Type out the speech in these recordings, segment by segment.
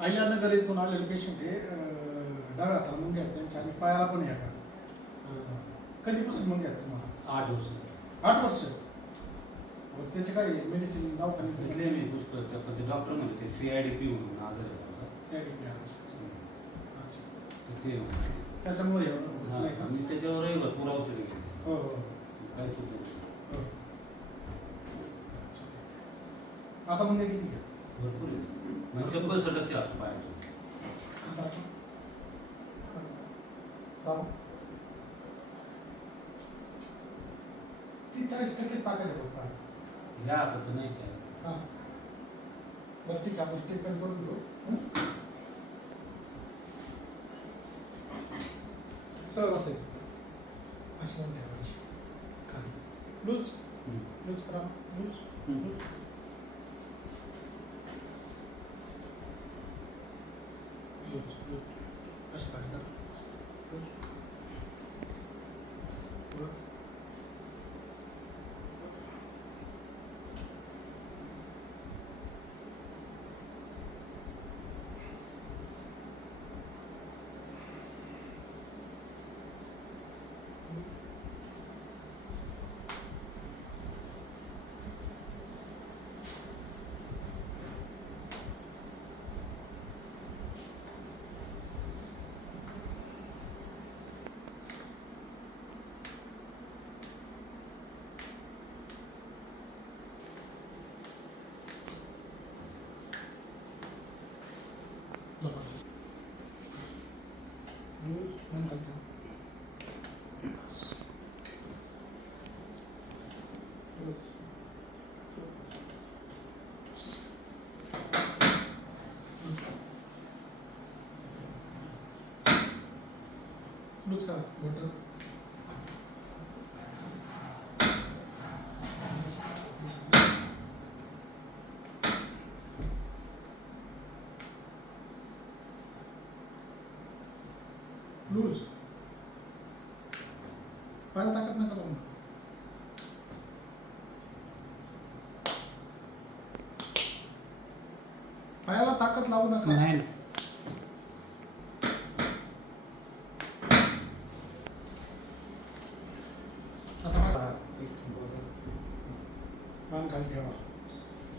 अहिल्यानगर येथून आलेले पेशंट हे डाव्या हाताला मुंग्या आहेत त्यांच्या आणि पायाला पण आहे का कधीपासून मुंग्या आहेत तुम्हाला? आठ वर्ष. आठ वर्ष? मग त्याचे काय मेडिसिन दवाखाने घेतले मी पुष्कळ. त्या पण ते डॉक्टर म्हणजे ते सी आय डी पी म्हणून आजार आहे त्याचा. तर ते. त्याच्यामुळे होत हा, नाही का? आणि त्याच्यावरही भरपूर औषधं घेतली हो हो. काय सुद्धा. हो. आता मुंग्या किती घ्या? भरपूर आहे. म्हणजे चप्पल सटकते आता पायातून. तीस चाळीस ताकद आहे आता तर नाहीच आहे हा बरं ठीक आहे आपण स्टेटमेंट करून घेऊ? सरळ बसायचं अशी म्हणून ठेवायची खाली लूज. लूज करा लूज. लूज लूज अशी खाली करा लूज वर. बघा. लूज आणि खाली करा. बस. लूज. बस. लूज करा बटर लूज. पायाला ताकत नका लावू. पायाला ताकद लावू नका. नाही ना. आता बघा. मान खाली ठेवा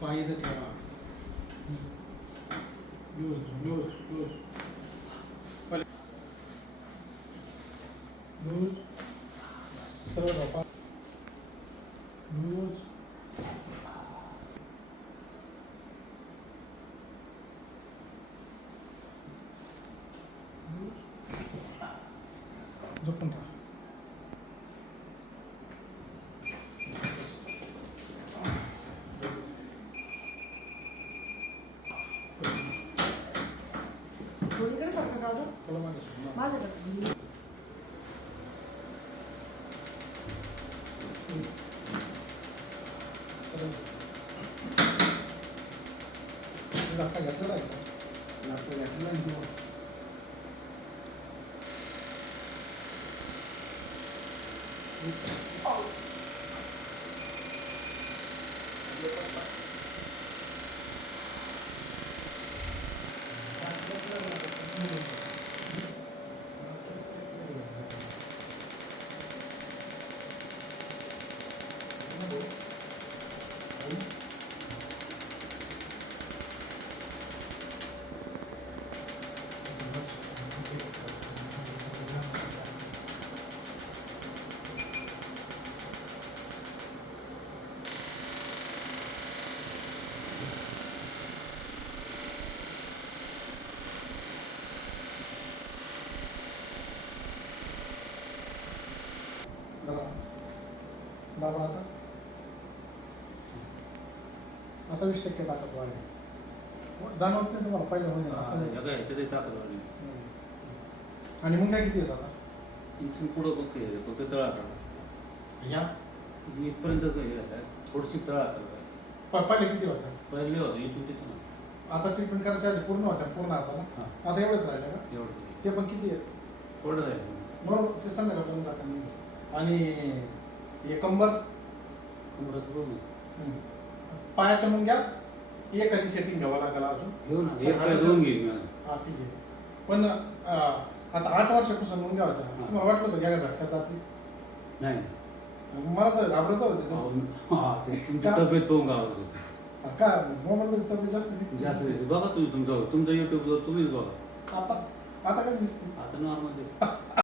पाय इथं ठेवा लूज लूज लूज पहिले. लूज सरळ बापा लूज लूज झोपून 맞 아, 나 그. दाबा आता. आता वीस टक्के ताकद वाढली. जाणवत नाही तुम्हाला पहिल्या म्हणजे हा, ह्याच्यातही ताकद वाढली. आणि मुंग्या किती येतात आता? इथून पुढं फक्त हे फक्त या? इथपर्यंत काही आहे थोडीशी. प- पहिले किती होत्या? पहिले होतं इथून तिथून आता ट्रीटमेंट करायच्या आधी पूर्ण होत्या पूर्ण आता ना. आता एवढंच राहिलं का? एवढं ते पण किती आहेत? थोडं आहे बरोबर ते संध्याकाळपर्यंत जातात. आणि हे कंबर कमरात बघू. पायाच्या मुंग्या एखादी सेटिंग घ्यावं लागेल अजून. घेऊ ना एक काय दोन घेईन मी हा ठीक आहे. पण अं, आता आठ वर्षापासून मुंग्या होत्या. हा. तुम्हाला वाटलं होतं घ्या झटका जाते नाही. मला तर घाबरत होते ते. अहो, हा ते तुमची का? तब्येत पाहून गावत का? मोबाईलमध्ये तब्येत जास्त दिसते. जास्त दिवस बघा तुम्ही तुमचं तुमचं युट्यूबवर तुम्हीच बघा. आता आता कसं दिसते? आता नॉर्मल दिसतं.